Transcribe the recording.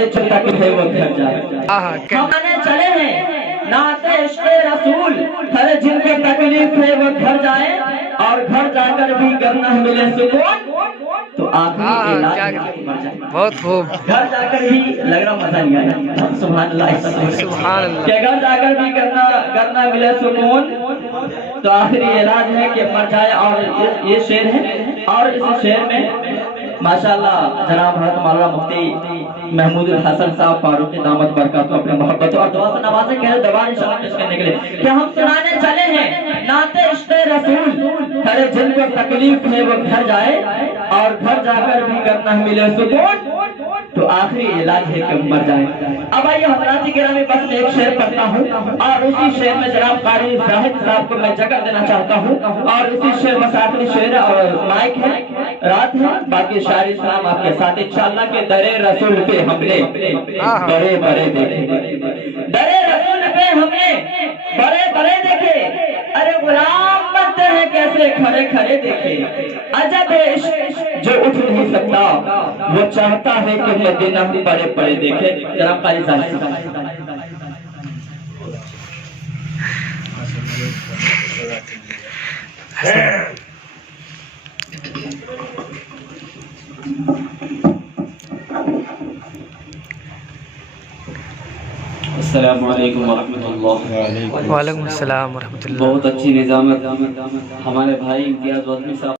करे जो तकलीफ है वो घर जाए। हम आने चले हैं नाते इश्क़े रसूल, हर जिनके तकलीफ है वो घर जाए और घर जाकर भी करना मिले सुकून तो आखिरी इलाज बहुत खूब। घर जाकर भी लग रहा मजा नहीं आया। सुभान अल्लाह सुभान अल्लाह। कि घर जाकर भी करना मिले सुकून तो आखिरी इलाज है कि मर जाए। और ये शेर है और इस शेर में माशाअल्लाह जनाब हज़रत मौलाना मुफ्ती महमूद हसन साहब फारूक की दामत बरकत अपने मोहब्बत और दुआ से नवाजे कह दबा इंशाअल्लाह पेश करने के लिए कि हम सुनाने चले हैं नाते इश्क़े रसूल, हर जिनको तकलीफ है वो घर जाए और घर जाकर भी करना मिले सुकून तो आखिरी इलाज है कि मर जाए। अब आइए हज़रात गिरामी बस में एक शेर पढ़ता हूँ और उसी शेर में जनाब कारी जाहिद साहब को मैं जगह देना चाहता हूँ और उसी शेर में आखिरी शेर और माइक है रात है बाकी शायरी सलाम आपके साथ इंशाअल्लाह के दरे रसूल पे हमने बड़े बड़े देखे, दरे रसूल पे हमने बड़े बड़े देखे, अरे गुलाम बनते हैं कैसे खड़े खड़े देखे, अजब है इश्क जो उठ नहीं सकता वो चाहता है कि मदीना बड़े बड़े देखे। जनाब कारी जाहिद अस्सलामु अलैकुम वरहमतुल्लाह। वालेकुम अस्सलाम वरहमतुल्लाह। बहुत अच्छी निजामत हमारे भाई इम्तियाज वाज़मी साहब